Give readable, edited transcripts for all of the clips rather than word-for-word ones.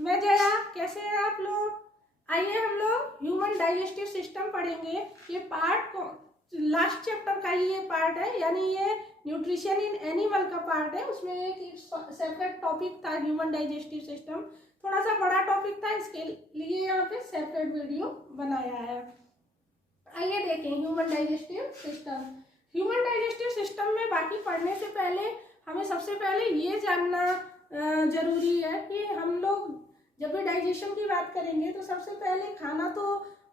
मैं जया। कैसे हैं आप लोग? आइए हम लोग ह्यूमन डाइजेस्टिव सिस्टम पढ़ेंगे। ये पार्ट लास्ट चैप्टर का ही ये पार्ट है, यानी ये न्यूट्रिशन इन एनिमल का पार्ट है। उसमें एक सेपरेट टॉपिक था ह्यूमन डाइजेस्टिव सिस्टम, थोड़ा सा बड़ा टॉपिक था, इसके लिए यहाँ पे सेपरेट वीडियो बनाया है। आइए देखें human digestive system. Human digestive system में बाकी पढ़ने से पहले हमें सबसे पहले ये जानना जरूरी है कि हम लोग जब भी डाइजेशन की बात करेंगे तो सबसे पहले खाना तो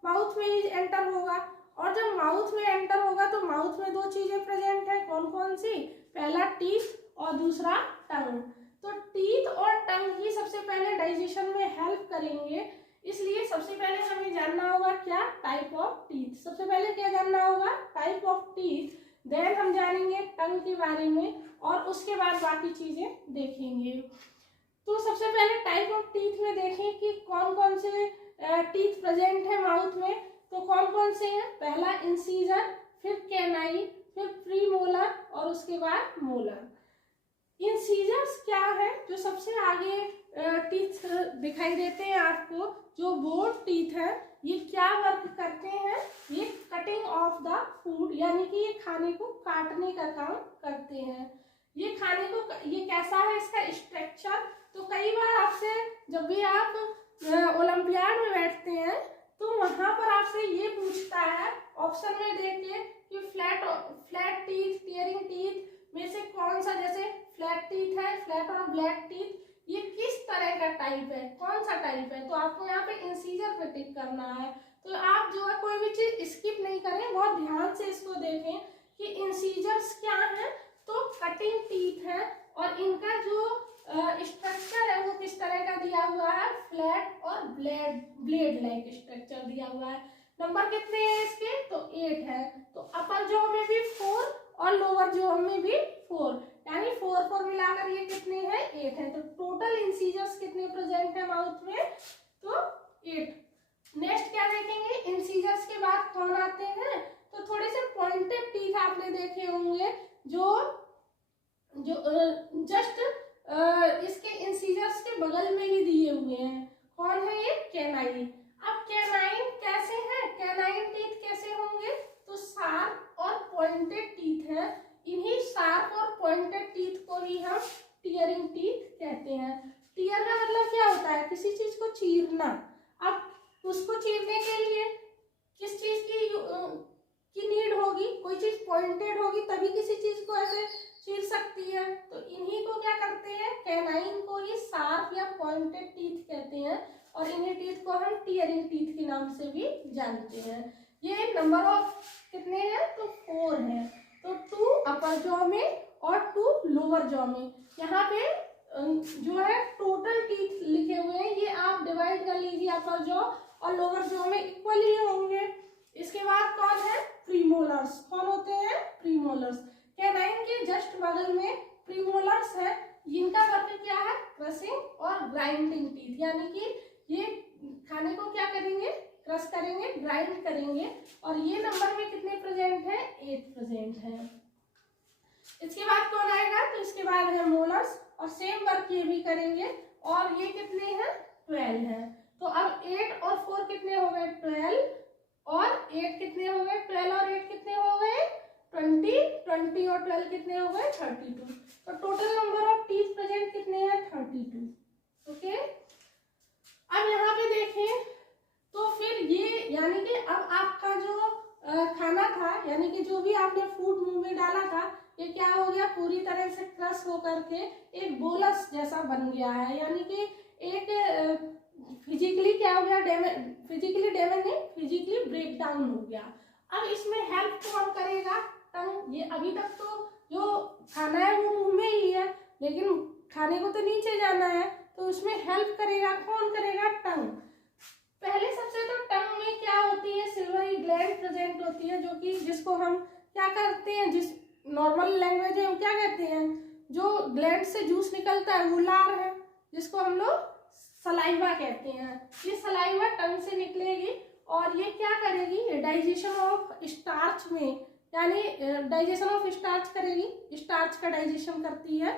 माउथ में ही एंटर होगा, और जब माउथ में एंटर होगा तो माउथ में दो चीजें प्रेजेंट है। कौन कौन सी? पहला टीथ और दूसरा टंग। तो टीथ और टंग ही सबसे पहले डाइजेशन में हेल्प करेंगे, इसलिए सबसे पहले हमें जानना होगा क्या? Type of teeth. सबसे पहले क्या जानना होगा? Type of teeth. देन हम जानेंगे टंग के बारे में और उसके बाद बाकी चीजें देखेंगे। तो सबसे पहले टाइप ऑफ टीथ में देखें कि कौन कौन से टीथ प्रेजेंट है माउथ में। तो कौन कौन से हैं? पहला इंसीजर, फिर कैनाइन, फिर प्रीमोलर और उसके बाद मोलर। इंसीजर्स क्या है? जो सबसे आगे टीथ दिखाई देते हैं आपको, जो बोर्ड टीथ है, ये क्या वर्क करते हैं? ये कटिंग ऑफ द फूड, यानी कि ये खाने को काटने का काम करते हैं। ये खाने को, ये कैसा है इसका स्ट्रक्चर? तो कई बार आपसे जब भी आप ओलंपियाड में बैठते हैं तो वहां पर आपसे ये पूछता है ऑप्शन में देके कि फ्लैट टीथ, टियरिंग टीथ में से कौन सा, जैसे फ्लैट टीथ है, फ्लैट और ब्लैक टीथ, ये किस तरह का टाइप है, कौन सा टाइप है? तो आपको यहाँ पे इंसीजर पे टिक करना है। तो आप जो है कोई भी चीज स्किप नहीं करें, बहुत ध्यान से इसको देखें कि इंसीजर्स क्या है। तो कटिंग टीथ है और इनका जो स्ट्रक्चर है वो किस तरह का दिया हुआ है? फ्लैट और ब्लेड लाइक स्ट्रक्चर दिया हुआ है। नंबर कितने हैं इसके? तो 8 है। तो अपर जॉ में भी 4 और लोअर जॉ में भी 4, यानी 4 मिलाकर ये कितने हैं? 8 है। तो टोटल इंसीजर्स कितने प्रेजेंट है माउथ में? तो 8। नेक्स्ट क्या देखेंगे? इंसीजर्स के बाद कौन आते हैं? तो थोड़े से पॉइंटेड टीथ आपने देखे होंगे, जो जस्ट इसके इंसीजर्स के बगल में ही दिए हुए हैं। कौन है ये? कैनाइन। अब कैनाइन कैसे है? कैनाइन टीथ कैसे होंगे? तो शार्प और पॉइंटेड टीथ है। इन्हीं शार्प और पॉइंटेड टीथ को ही हम टीयरिंग टीथ कहते हैं। टीयर का मतलब क्या होता है? किसी चीज को चीरना। अब उसको चीरने के लिए किस चीज की नीड होगी? कोई चीज पॉइंटेड होगी तभी किसी चीज को ऐसे चीर सकती है। तो इन्हीं को क्या करते हैं? कैनाइन को ही शार्प या पॉइंटेड टीथ कहते हैं, और इन्हीं टीथ को हम टीयरिंग टीथ के नाम से भी जानते हैं। ये नंबर ऑफ कितने हैं? तो 4 है। तो 2 अपर जॉ में और 2 लोअर जॉ में। यहाँ पे जो है टोटल टीथ लिखे हुए हैं, ये आप डिवाइड कर लीजिए, अपर जॉ और लोअर जॉ में इक्वल ही होंगे। इसके बाद कौन है? प्रीमोलर्स। कौन होते हैं? प्रीमोलर्स। कैनाइन के जस्ट बगल में प्रीमोलर्स है। इनका वर्क क्या है? क्रशिंग और ग्राइंडिंग टीथ, यानी कि ये खाने को क्या करेंगे? क्रश करेंगे, ग्राइंड करेंगे। और ये नंबर में कितने प्रेजेंट है? 8 प्रेजेंट है। इसके बाद कौन आएगा? तो इसके बाद है मोलर्स, और सेम वर्क ये भी करेंगे, और ये कितने हैं? 12 है। तो अब 8 और 4 कितने हो गए? 12, और 8 कितने हो गए? 12 और 8 कितने हो गए? 20 और 12 कितने हो गए? 32। तो total number of teeth present कितने हैं? 32। ओके। अब यहाँ पे देखें तो फिर ये, यानी कि अब आपका जो खाना था, यानी कि जो भी आपने फूड मुंह में डाला था, ये क्या हो गया? पूरी तरह से क्रश होकर के एक बोलस जैसा बन गया है, यानी कि एक फिजिकली क्या हो गया? फिजिकली डैमेज नहीं, फिजिकली ब्रेक डाउन हो गया। अब इसमें हेल्प कौन करेगा? टंग। ये अभी तक तो जो खाना है वो मुंह में ही है, लेकिन खाने को तो नीचे जाना है, तो उसमें हेल्प करेगा कौन? करेगा टंग। पहले सबसे तो टंग में क्या होती है? सिल्वरी ग्लैंड प्रेजेंट होती है, जो कि जिसको हम क्या करते हैं, जिस नॉर्मल लैंग्वेज में हम क्या कहते हैं, जो ग्लैंड से जूस निकलता है वो लार है, जिसको हम लोग सलाइवा कहते हैं। ये सलाइवा टंग से निकलेगी और ये क्या करेगी? डाइजेशन ऑफ स्टार्च में, यानी डाइजेशन ऑफ स्टार्च करेगी, स्टार्च का डाइजेशन करती है।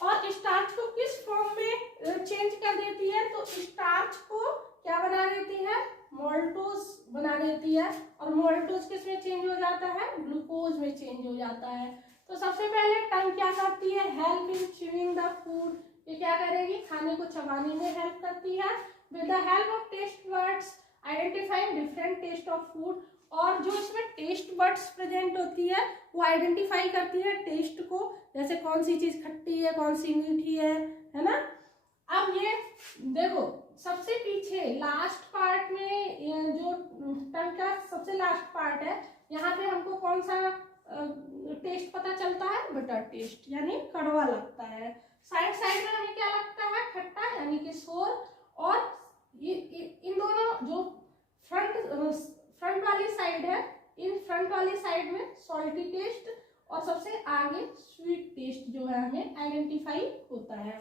और स्टार्च को किस फॉर्म में चेंज कर देती है, तो स्टार्च को क्या बना देती है, मोल्टोज बना देती है, और मोल्टोज किस में चेंज हो जाता है, ग्लूकोज में चेंज हो जाता है। तो सबसे पहले टंग क्या करती है, help in chewing the food, ये क्या करेगी, खाने को चबाने में हेल्प करती है। With the help of taste buds identifying different taste of food, और जो इसमें टेस्ट बर्ड्स प्रेजेंट होती है वो आइडेंटिफाई करती है टेस्ट को, जैसे कौन सी चीज खट्टी है, कौन सी मीठी है ना। अब ये देखो सबसे पीछे लास्ट पार्ट में जो टंग का सबसे लास्ट पार्ट है, यहाँ पे हमको कौन सा टेस्ट पता चलता है, बटर टेस्ट, यानी कड़वा लगता है। साइड साइड में हमें क्या लगता है, खट्टा यानी कि सोर, और ये इन दोनों जो फ्रंट वाली साइड है, इन फ्रंट वाली साइड में सॉल्टी टेस्ट, और सबसे आगे स्वीट टेस्ट जो है हमें आइडेंटिफाई होता है।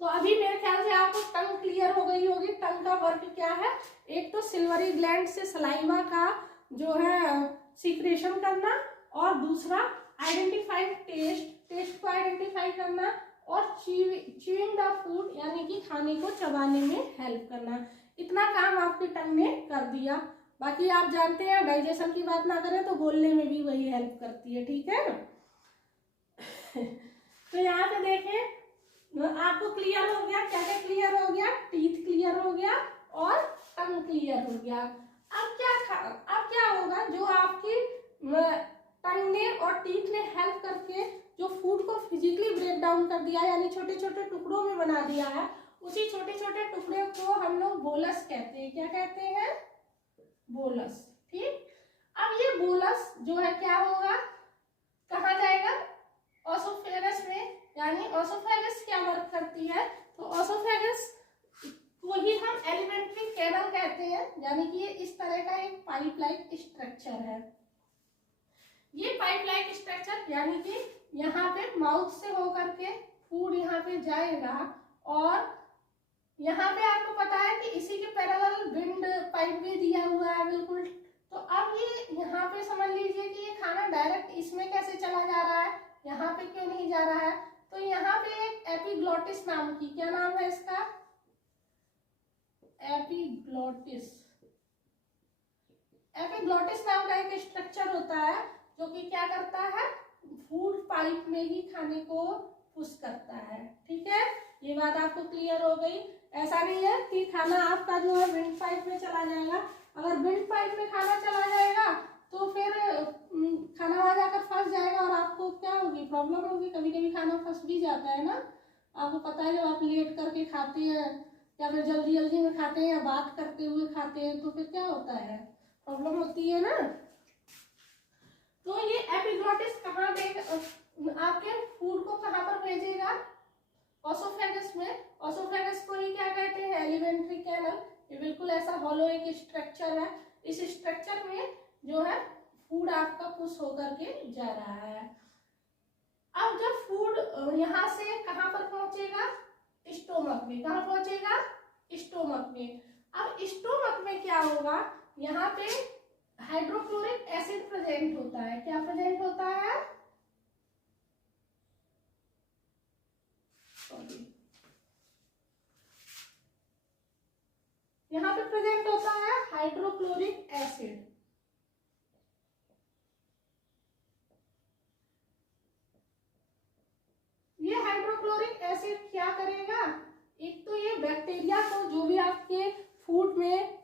तो अभी मेरे ख्याल से आपको टंग क्लियर हो गई होगी, टंग का वर्क क्या है, एक तो सिल्वरी ग्लैंड से सलाइवा का जो है सीक्रेशन करना, और दूसरा आइडेंटिफाई टेस्ट को आइडेंटिफाई करना, और च्यूइंग द फूड यानी कि खाने को चबाने में हेल्प करना। इतना काम आपकी टंग ने कर दिया। बाकी आप जानते हैं डाइजेशन की बात ना करें तो बोलने में भी वही हेल्प करती है, ठीक है। तो यहाँ पे देखें आपको क्लियर हो गया, क्या क्या क्लियर हो गया, टीथ क्लियर हो गया और टंग क्लियर हो गया। अब क्या होगा, जो आपकी टंग ने और टीथ ने हेल्प करके जो फूड को फिजिकली ब्रेक डाउन कर दिया, यानी छोटे छोटे टुकड़ों में बना दिया है, उसी छोटे छोटे टुकड़े को हम लोग बोलस कहते हैं। क्या कहते हैं, बोलस। ठीक, अब ये बोलस जो है क्या होगा, कहाँ जाएगा, ऑसोफेगस में, यानी ऑसोफेगस क्या वर्क करती है, तो ऑसोफेगस को ही हम एलिमेंट्री कैनल कहते हैं, यानी कि ये इस तरह का एक पाइप लाइक स्ट्रक्चर है। ये पाइप लाइक स्ट्रक्चर यानी कि यहाँ पे माउथ से होकर के फूड यहाँ पे जाएगा, और यहाँ पे आपको पता है कि इसी के पैरेलल विंड पाइप भी दिया हुआ है बिल्कुल। तो अब ये यहाँ पे समझ लीजिए कि ये खाना डायरेक्ट इसमें कैसे चला जा रहा है, यहाँ पे क्यों नहीं जा रहा है, तो यहाँ पे एक एपिग्लोटिस नाम की, क्या नाम है इसका, एपिग्लोटिस। एपिग्लोटिस नाम का एक स्ट्रक्चर होता है जो कि क्या करता है, फूड पाइप में ही खाने को पुश करता है। ठीक है, ये बात आपको क्लियर हो गई। ऐसा नहीं है कि खाना आपका जो है विंड पाइप में चला जाएगा। अगर विंड पाइप में खाना चला जाएगा तो फिर खाना वहां जाकर फंस जाएगा और आपको क्या होगी, प्रॉब्लम होगी। कभी कभी खाना फंस भी जाता है ना, आपको पता है, जब आप लेट करके खाते हैं या फिर जल्दी जल्दी में खाते हैं या बात करते हुए खाते हैं तो फिर क्या होता है, प्रॉब्लम होती है ना। तो ये एपिग्लोटिस कहाँ देगा, आपके फूड को कहाँ पर भेजेगा, ऑसोफेगस में। ऑसोफेगस को ही क्या कहते हैं, एलिमेंट्री कैनल। ये बिल्कुल ऐसा हॉलो एक स्ट्रक्चर है, इस स्ट्रक्चर में जो है फूड आपका पुश होकर के जा रहा है। अब जब फूड यहाँ से कहाँ पर पहुंचेगा, स्टोमक में। कहाँ पहुंचेगा, स्टोमक में। अब स्टोमक में क्या होगा, यहाँ पे हाइड्रोक्लोरिक एसिड प्रेजेंट होता है। क्या प्रेजेंट होता है, यहाँ पे प्रेजेंट होता है हाइड्रोक्लोरिक एसिड। ये हाइड्रोक्लोरिक एसिड क्या करेगा, एक तो ये बैक्टीरिया को, जो भी आपके फूड में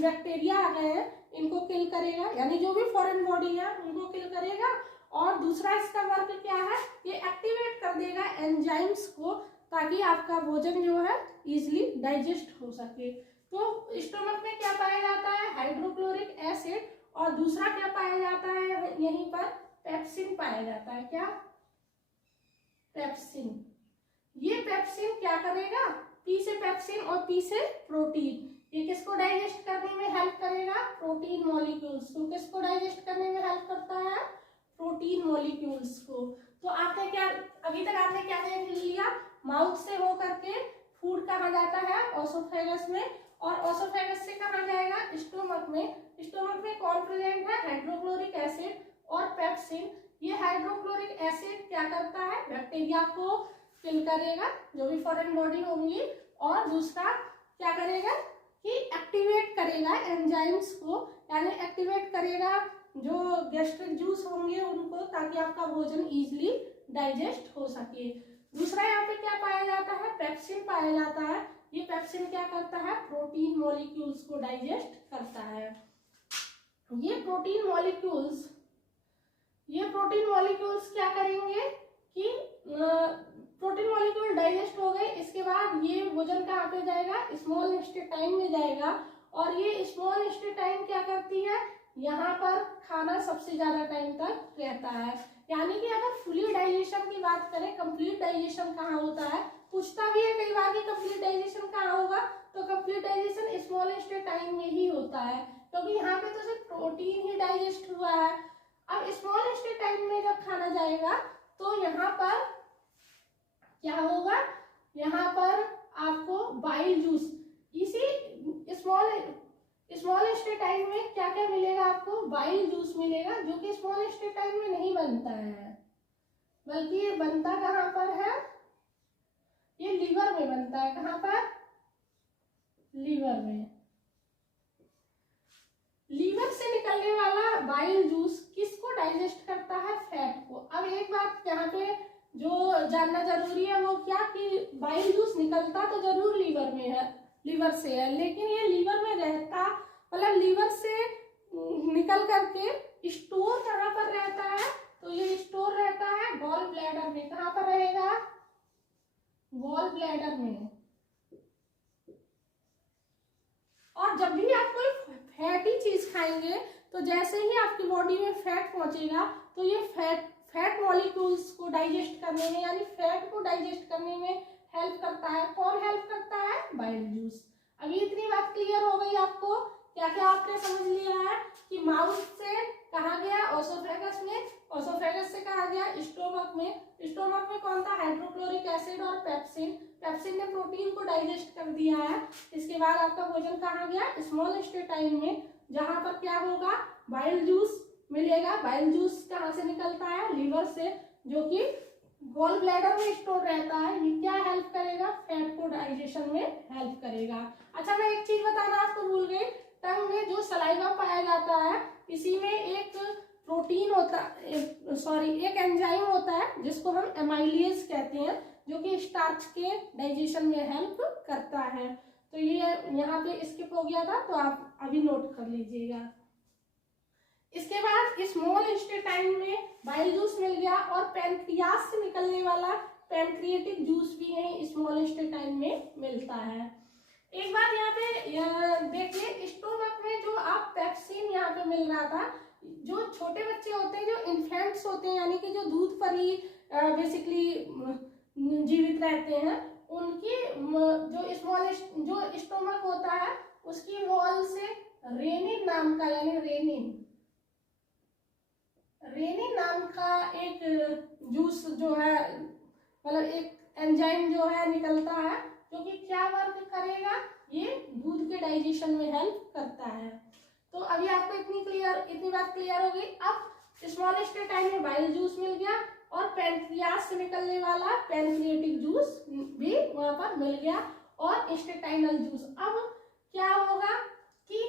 बैक्टीरिया आ गए हैं इनको किल करेगा, यानी जो भी फॉरेन बॉडी है उनको किल करेगा। और दूसरा इसका वर्क क्या है, ये एक्टिवेट कर देगा एंजाइम्स को, ताकि आपका भोजन जो है इजीली डाइजेस्ट हो सके। तो स्टोमक में क्या पाया जाता है, हाइड्रोक्लोरिक एसिड, और दूसरा क्या पाया जाता है, यहीं पर पेप्सिन पाया जाता है। क्या, पेप्सिन। ये पेप्सिन क्या करेगा, पी से पेप्सिन और पी से प्रोटीन, ये किसको डाइजेस्ट करने में हेल्प करेगा, प्रोटीन मॉलिक्यूल्स को। किसको डाइजेस्ट करने में हेल्प करता है, प्रोटीन मॉलिक्यूल्स को। तो आपने क्या, अभी तक आपने क्या देख लिया, माउथ से होकर के फूड कहाँ जाता है, ऑसोफेगस में, और ऑसोफेगस से कहाँ जाएगा, स्टोमक में। स्टोमक में कौन प्रेजेंट है, हाइड्रोक्लोरिक एसिड और पेप्सिन। ये हाइड्रोक्लोरिक एसिड क्या करता है, बैक्टीरिया को किल करेगा, जो भी फॉरेन बॉडी होंगी, और दूसरा क्या करेगा कि एक्टिवेट करेगा एंजाइम्स को, यानी एक्टिवेट करेगा जो गैस्ट्रिक जूस होंगे उनको, ताकि आपका भोजन इजीली डाइजेस्ट हो सके। दूसरा यहाँ पे क्या पाया जाता है, पेप्सिन पाया जाता है। ये पेप्सिन क्या करता है, प्रोटीन मॉलिक्यूल्स को डाइजेस्ट करता है। ये प्रोटीन मॉलिक्यूल्स क्या करेंगे कि प्रोटीन मॉलिक्यूल डाइजेस्ट हो गए, इसके बाद ये भोजन कहाँ पे जाएगा, स्मॉल इंटेस्टाइन में जाएगा, और ये स्मॉल इंटेस्टाइन क्या करती है, यहाँ पर खाना सबसे ज्यादा टाइम तक रहता है। यानी कि अगर फुली डाइजेशन की बात करें, कंप्लीट डाइजेशन कहाँ होता है, पूछता भी है कई बार कि कंप्लीट डाइजेशन कहाँ होगा, तो कंप्लीट डाइजेशन स्मॉल इंटेस्टाइन में ही होता है, क्योंकि यहाँ पे तो सिर्फ प्रोटीन ही डाइजेस्ट हुआ है। अब स्मॉल इंटेस्टाइन में जब खाना जाएगा तो यहाँ पर क्या होगा, यहाँ पर आपको बाइल जूस, इसी स्मॉल इंटेस्टाइन में क्या क्या मिलेगा आपको, बाइल जूस मिलेगा, जो कि स्मॉल इंटेस्टाइन में नहीं बनता है, बल्कि ये बनता कहाँ पर है, ये लीवर में बनता है। कहाँ पर, लीवर में। लीवर से निकलने वाला बाइल जूस किसको डाइजेस्ट करता है, फैट को। अब एक बात यहाँ पे जो जानना जरूरी है वो क्या, कि बाइल जूस निकलता तो जरूर लीवर से है, लेकिन ये लीवर में रहता, मतलब लीवर से निकल करके स्टोर कहाँ पर रहता है, तो ये स्टोर रहता है गॉल ब्लैडर में। कहाँ पर रहेगा, गॉल ब्लैडर में। और जब भी आप कोई फैटी चीज खाएंगे तो जैसे ही आपकी बॉडी में फैट पहुंचेगा तो ये फैट मॉलिक्यूल्स को डाइजेस्ट करने में, यानी फैट को डाइजेस्ट करने में हेल्प करता है। कौन हेल्प करता है, बाइल जूस। अभी इतनी बात क्लियर हो गई आपको, क्या क्या आपने समझ लिया है कि माउथ से कहा गया ओसोफेगस में, ओसोफेगस से कहा गया स्टोमक में, स्टोमक में कौन था, हाइड्रोक्लोरिक एसिड और पेप्सिन, पेप्सिन ने प्रोटीन को डाइजेस्ट कर दिया है। इसके बाद आपका भोजन कहाँ गया, स्मॉल इंटेस्टाइन में, जहां पर क्या होगा, बाइल जूस मिलेगा। बाइल जूस कहाँ से निकलता है, लीवर से, जो कि गॉल ब्लैडर में स्टोर रहता है। ये क्या हेल्प करेगा, फैट को डाइजेशन में हेल्प करेगा। अच्छा, मैं एक चीज बताना आपको भूल गई, टंग में जो सलाइवा पाया जाता है, इसी में एक प्रोटीन होता है, एक एंजाइम होता है जिसको हम एमाइलेज कहते हैं, जो कि स्टार्च के डाइजेशन में हेल्प करता है। तो ये यहाँ पे स्किप हो गया था, तो आप अभी नोट कर लीजिएगा। इसके बाद स्मॉल इंटेस्टाइन में बाइल जूस मिल गया, और पैनक्रियास से निकलने वाला पैनक्रिएटिक जूस भी है स्मॉल इंटेस्टाइन में मिलता है। एक बार यहाँ पे देखिए, स्टोमक में जो आप पेप्सिन यहाँ पे मिल रहा था, जो छोटे बच्चे होते हैं, जो इन्फेंट्स होते हैं, यानी कि जो दूध पर ही बेसिकली जीवित रहते हैं, उनकी जो स्टोमक होता है उसकी वॉल से रेनिन नाम का, यानी रेनिन नाम का एक जूस जो है, मतलब एक एंजाइम जो है निकलता है, जो कि क्या वर्क करेगा, ये दूध के डाइजेशन में हेल्प करता है। तो अभी आपको इतनी बात क्लियर हो गई। अब स्मॉल इंटेस्टाइन में बाइल जूस मिल गया, और पैनक्रियास से निकलने वाला पैनक्रिएटिक जूस भी वहां पर मिल गया, और इंटेस्टाइनल जूस। अब क्या होगा कि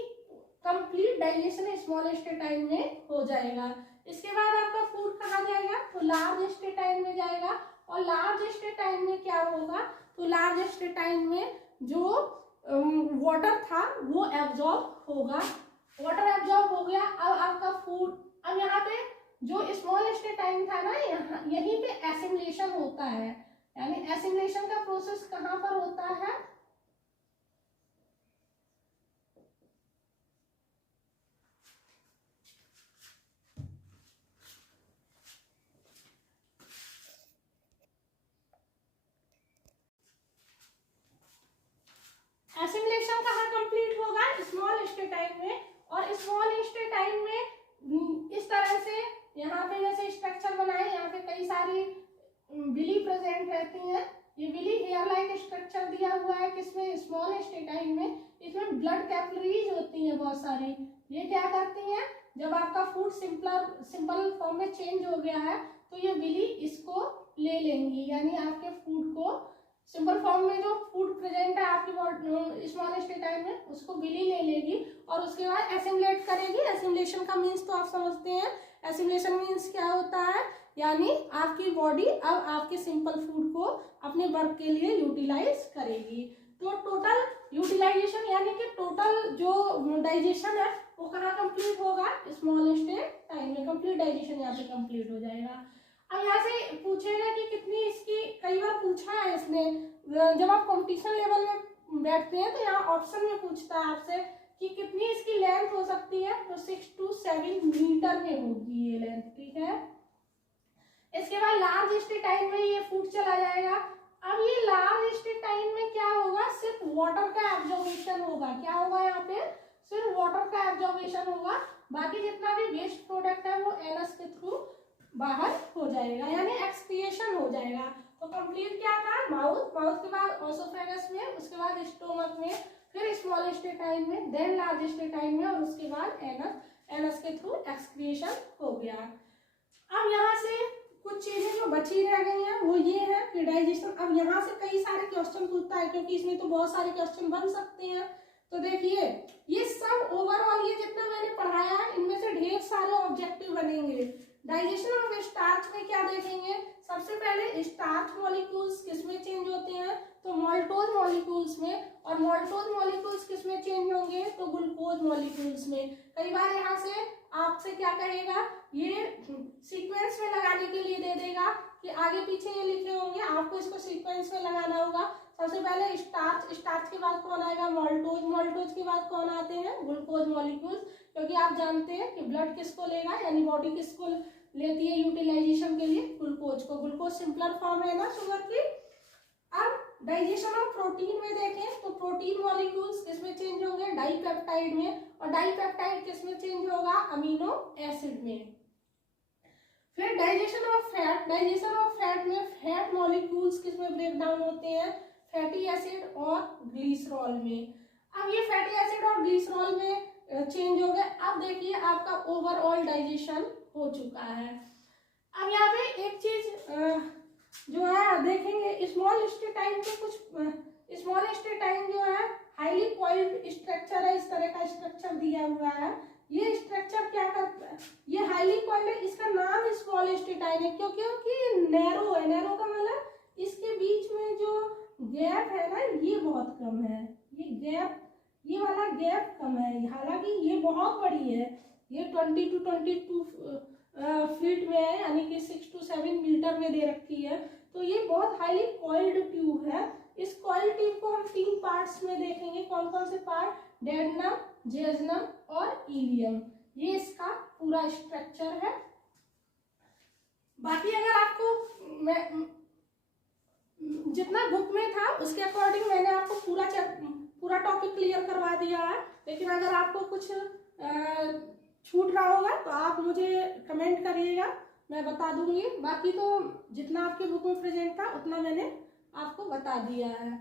कंप्लीट डाइजेशन स्मॉल इंटेस्टाइन में हो जाएगा। इसके बाद आपका फूड कहाँ जाएगा, तो लार्ज इंटेस्टाइन में जाएगा, और लार्ज इंटेस्टाइन में क्या होगा, तो लार्ज इंटेस्टाइन में जो वाटर था वो एब्जॉर्ब होगा, वाटर एब्जॉर्ब हो गया। अब आपका फूड, अब यहाँ पे जो स्मॉल इंटेस्टाइन था ना, यहीं पे एसिमिलेशन होता है, यानी एसिमिलेशन का प्रोसेस कहाँ पर होता है, एसिमिलेशन कहाँ कंप्लीट होगा, स्मॉल इंटेस्टाइन में। और स्मॉल इंटेस्टाइन में इस तरह से यहाँ पे जैसे स्ट्रक्चर बनाए, यहाँ पे कई सारी बिली प्रेजेंट रहती हैं। ये बिली हेयर लाइक स्ट्रक्चर दिया हुआ है किसमें, स्मॉल इंटेस्टाइन में। इसमें ब्लड कैपिलरीज होती हैं बहुत सारी, ये क्या करती हैं, जब आपका फूड सिंपल फॉर्म में चेंज हो गया है तो ये बिली इसको ले लेंगी, यानी आपके फूड को सिंपल फॉर्म में जो फूड प्रेजेंट है आपकी स्मॉल इंटेस्टाइन में उसको बिली ले लेगी और उसके बाद एसिमिलेट करेगी। एसिमिलेशन का मीन्स तो आप समझते हैं, एसिमिलेशन मीन्स क्या होता है, यानी आपकी बॉडी अब आपके सिंपल फूड को अपने वर्क के लिए यूटिलाइज करेगी। तो टोटल यूटिलाइजेशन यानी कि टोटल जो डाइजेशन है वो कहाँ कंप्लीट होगा, स्मॉल इंटेस्टाइन में कंप्लीट डाइजेशन यहाँ पे कंप्लीट हो जाएगा। अब यहाँ से पूछेगा कि कितनी इसकी, कई बार पूछा है इसने, जब आप कंपटीशन लेवल में बैठते हैं तो यहाँ ऑप्शन में पूछता है आपसे कि कितनी इसकी लेंथ हो सकती है, तो 6 to 7 मीटर में होगी ये लेंथ, ठीक है। इसके बाद लार्ज इंटेस्टाइन में ये फूड चला जाएगा। अब ये लार्ज इंटेस्टाइन में क्या होगा, सिर्फ वाटर का एब्जॉर्प्शन होगा। क्या होगा यहाँ पे, सिर्फ वाटर का एब्जॉर्प्शन होगा, बाकी जितना भी वेस्ट प्रोडक्ट है वो एनस के थ्रू बाहर हो जाएगा, यानी एक्सक्रिएशन हो जाएगा। तो कंप्लीट क्या था, माउथ के बाद ओसोफेगस में, उसके बाद स्टोमक में, फिर स्मॉल इंटेस्टाइन में, देन लार्ज इंटेस्टाइन में और उसके बाद एनस के थ्रू एक्सक्रिएशन हो गया। अब यहाँ से कुछ चीजें जो बची रह गई हैं वो ये है कि डाइजेशन। अब यहाँ से कई सारे क्वेश्चन पूछता है क्योंकि इसमें तो बहुत सारे क्वेश्चन बन सकते हैं। तो देखिए ये सब ओवरऑल ये जितना मैंने पढ़ाया है इनमें से ढेर सारे ऑब्जेक्टिव बनेंगे। डाइजेशन ऑफ स्टार्च में क्या देखेंगे, सबसे पहले स्टार्च मॉलिक्यूल्स किसमें चेंज होते हैं, तो माल्टोज मॉलिक्यूल्स में, और माल्टोज मॉलिक्यूल्स किसमें चेंज होंगे, तो ग्लूकोज मॉलिक्यूल्स में। कई बार यहाँ से आपसे क्या कहेगा, ये सीक्वेंस में लगाने के लिए दे देगा कि आगे पीछे ये लिखे होंगे, आपको इसको सीक्वेंस में लगाना होगा। सबसे पहले स्टार्च के बाद कौन आएगा, माल्टोज के बाद कौन आते हैं, ग्लूकोज मॉलिक्यूल्स, क्योंकि आप जानते हैं कि ब्लड किसको लेगा, यानी बॉडी किसको लेती है यूटिलाइजेशन के लिए, ग्लूकोज को। ग्लूकोज सिंपलर फॉर्म है ना शुगर की। अब डाइजेशन ऑफ प्रोटीन में देखें तो प्रोटीन मॉलिक्यूल्स किसमें चेंज होंगे, डाइपेप्टाइड में, और डाइपेप्टाइड किसमें चेंज होगा, अमीनो एसिड में। फिर डाइजेशन ऑफ फैट में फैट मॉलिक्यूल्स किसमें ब्रेक डाउन होते हैं, फैटी एसिड और ग्लिसरॉल में। अब ये फैटी एसिड और ग्लिसरॉल में चेंज हो गए। अब देखिए आपका ओवरऑल डाइजेशन हो चुका है। अब यहाँ पे एक चीज जो है देखेंगे, स्मॉल इंटेस्टाइन के कुछ स्मॉल इंटेस्टाइन जो है हाईली कॉइल्ड स्ट्रक्चर है, इस तरह का स्ट्रक्चर दिया हुआ है। ये स्ट्रक्चर क्या करता है, ये हाईली कॉइल्ड है, इसका नाम स्मॉल इंटेस्टाइन है क्योंकि नैरो है। नैरो का मतलब इसके बीच में जो गैप है ना ये बहुत कम है, ये वाला गैप कम है, हालांकि ये बहुत बड़ी है, ये 20 to 22 फीट में है, यानी कि 6 to 7 मीटर में दे रखी है। तो ये बहुत हाईली कॉइल्ड ट्यूब है। इस कॉइल्ड ट्यूब को हम 3 पार्ट्स में देखेंगे। कौन कौन से पार्ट, डेडनम, जेजनम और इलियम, ये इसका पूरा स्ट्रक्चर है। बाकी अगर आपको मैं जितना बुक में था उसके अकॉर्डिंग मैंने आपको पूरा टॉपिक क्लियर करवा दिया है, लेकिन अगर आपको कुछ छूट रहा होगा तो आप मुझे कमेंट करिएगा, मैं बता दूंगी। बाकी तो जितना आपके बुक में प्रेजेंट था उतना मैंने आपको बता दिया है।